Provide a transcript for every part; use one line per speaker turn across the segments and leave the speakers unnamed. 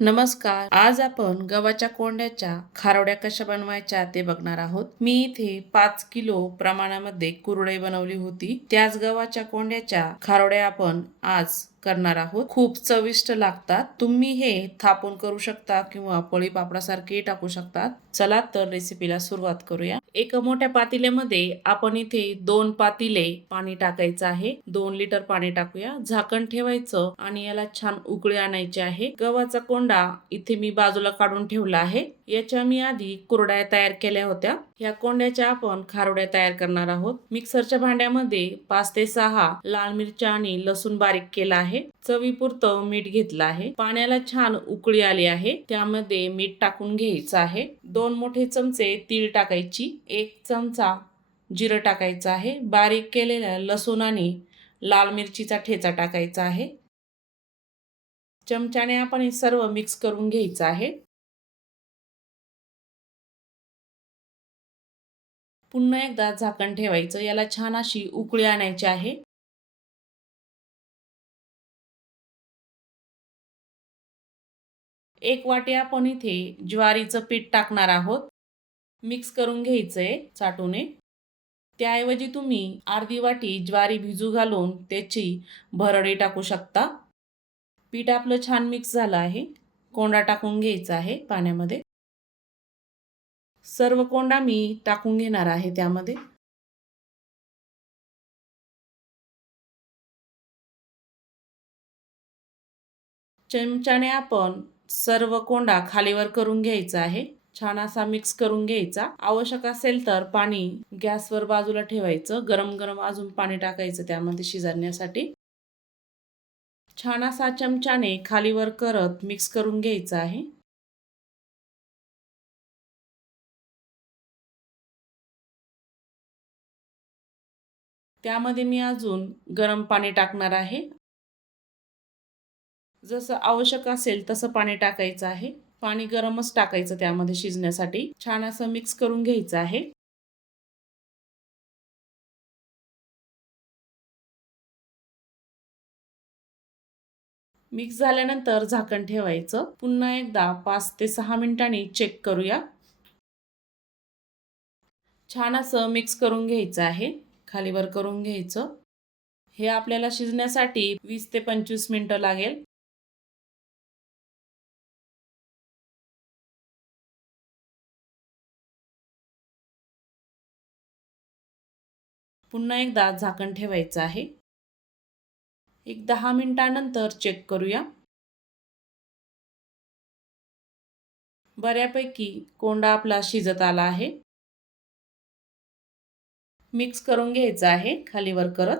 नमस्कार आज आपण गव्हाच्या कोंड्याच्या खारोड्या कशा बनवायच्या ते बघणार आहोत. मी इथे पाच किलो प्रमाणामध्ये कुरडई बनवली होती. त्याच गव्हाच्या कोंड्याच्या खारोड्या आपण आज करणार आहोत. खूप चविष्ट लागतात. तुम्ही हे थापून करू शकता किंवा पळी पापडासारखे टाकू शकतात. चला तर रेसिपीला सुरुवात करूया. एका मोठ्या पातेल्यामध्ये आपण इथे दोन पातिले पाणी टाकायचं आहे. दोन लिटर पाणी टाकूया. झाकण ठेवायचं आणि याला छान उकळी आणायची आहे. गव्हाचा कोंडा इथे मी बाजूला काढून ठेवला आहे. याच्या मी आधी कुरड्या तयार केल्या होत्या. या कोंड्याच्या आपण खारोड्या तयार करणार आहोत. मिक्सरच्या भांड्यामध्ये पाच ते सहा लाल मिरच्या आणि लसूण बारीक केला आहे. चवीपुरतं मीठ घेतलं आहे. पाण्याला छान उकळी आली आहे. त्यामध्ये मीठ टाकून घ्यायचं आहे. दोन मोठे चमचे तीळ टाकायची. एक चमचा जिरं टाकायचं आहे. बारीक केलेल्या लसूण आणि लाल मिरचीचा ठेचा टाकायचा आहे. चमच्याने आपण हे सर्व मिक्स करून घ्यायचं आहे. पुन्हा एकदा झाकण ठेवायचं. याला छान अशी उकळी आणायची आहे. एक वाटी आपण इथे ज्वारीचं पीठ टाकणार आहोत. मिक्स करून घ्यायचं आहे चाटूने. त्याऐवजी तुम्ही अर्धी वाटी ज्वारी भिजू घालून त्याची भरडी टाकू शकता. पीठ आपलं छान मिक्स झालं आहे. कोंडा टाकून घ्यायचा आहे पाण्यामध्ये. सर्व कोंडा मी टाकून घेणार आहे त्यामध्ये. चमच्याने आपण सर्व कोंडा खालीवर करून घ्यायचा आहे. छान असा मिक्स करून घ्यायचा. आवश्यक असेल तर पाणी गॅसवर बाजूला ठेवायचं. गरम गरम अजून पाणी टाकायचं त्यामध्ये शिजण्यासाठी. छान असा चमच्याने खालीवर करत मिक्स करून घ्यायचा आहे. त्यामध्ये मी अजून गरम पाणी टाकणार आहे. जसं आवश्यक असेल तसं पाणी टाकायचं आहे. पाणी गरमच टाकायचं त्यामध्ये शिजण्यासाठी. छान असं मिक्स करून घ्यायचं आहे. मिक्स झाल्यानंतर झाकण ठेवायचं. पुन्हा एकदा पाच ते सहा मिनिटांनी चेक करूया. छान असं मिक्स करून घ्यायचं आहे. खालीवर करून घ्यायचं. हे आपल्याला शिजण्यासाठी वीस ते पंचवीस मिनटं लागेल. पुन्हा एकदा झाकण ठेवायचं आहे. एक दहा मिनटानंतर चेक करूया. बऱ्यापैकी कोंडा आपला शिजत आला आहे. मिक्स करून घ्यायचं आहे खालीवर करत.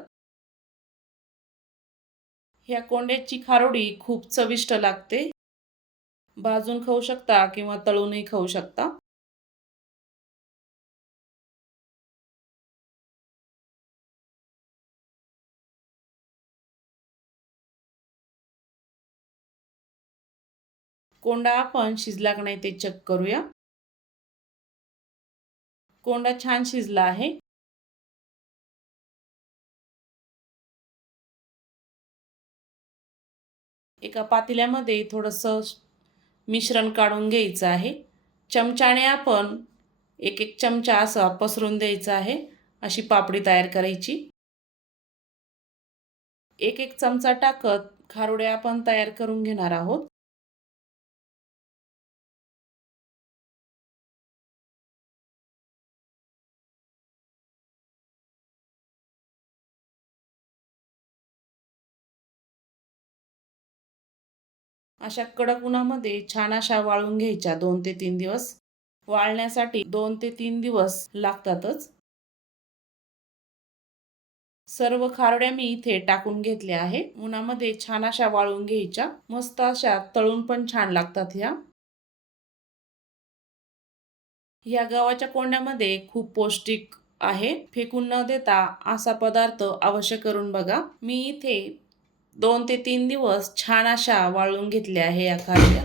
ह्या कोंड्याची खारोडी खूप चविष्ट लागते. भाजून खाऊ शकता किंवा तळूनही खाऊ शकता. कोंडा आपण शिजला का नाही ते चेक करूया. कोंडा छान शिजला आहे. एका पातेल्यामध्ये थोडंसं मिश्रण काढून घ्यायचं आहे. चमच्याने आपण एक एक चमचा असा पसरून द्यायचा आहे. अशी पापडी तयार करायची. एक एक चमचा टाकत खारुड्या आपण तयार करून घेणार आहोत. अशा कडक उन्हामध्ये छान अशा वाळून घ्यायच्या. दोन ते तीन दिवस वाळण्यासाठी दोन ते तीन दिवस लागतातच. सर्व खारड्या मी इथे टाकून घेतल्या आहे उन्हामध्ये छान अशा वाळून घ्यायच्या. मस्त अशा तळून पण छान लागतात ह्या. ह्या गव्हाच्या कोंड्यामध्ये खूप पौष्टिक आहे. फेकून न देता असा पदार्थ अवश्य करून बघा. मी इथे दोन ते तीन दिवस छान अशा वाळून घेतल्या आहे या खारड्या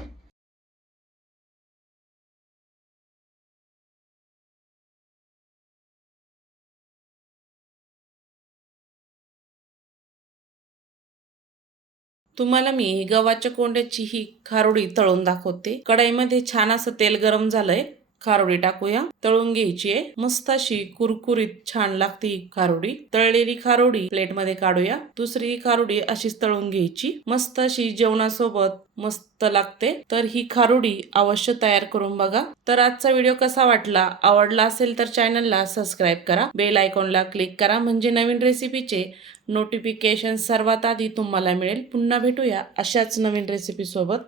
तुम्हाला मी गव्हाच्या कोंड्याची ही खारुडी तळून दाखवते. कढाईमध्ये छान असं तेल गरम झालंय. खारोडी टाकूया. तळून घ्यायची आहे. मस्त अशी कुरकुरीत छान लागती खारोडी. तळलेली खारोडी प्लेटमध्ये काढूया. दुसरी खारोडी अशीच तळून घ्यायची. मस्त अशी जेवणासोबत मस्त लागते. तर ही खारोडी अवश्य तयार करून बघा. तर आजचा व्हिडिओ कसा वाटला आवडला असेल तर चॅनलला सबस्क्राईब करा. बेल आयकॉनला क्लिक करा. म्हणजे नवीन रेसिपीचे नोटिफिकेशन सर्वात आधी तुम्हाला मिळेल. पुन्हा भेटूया अशाच नवीन रेसिपीसोबत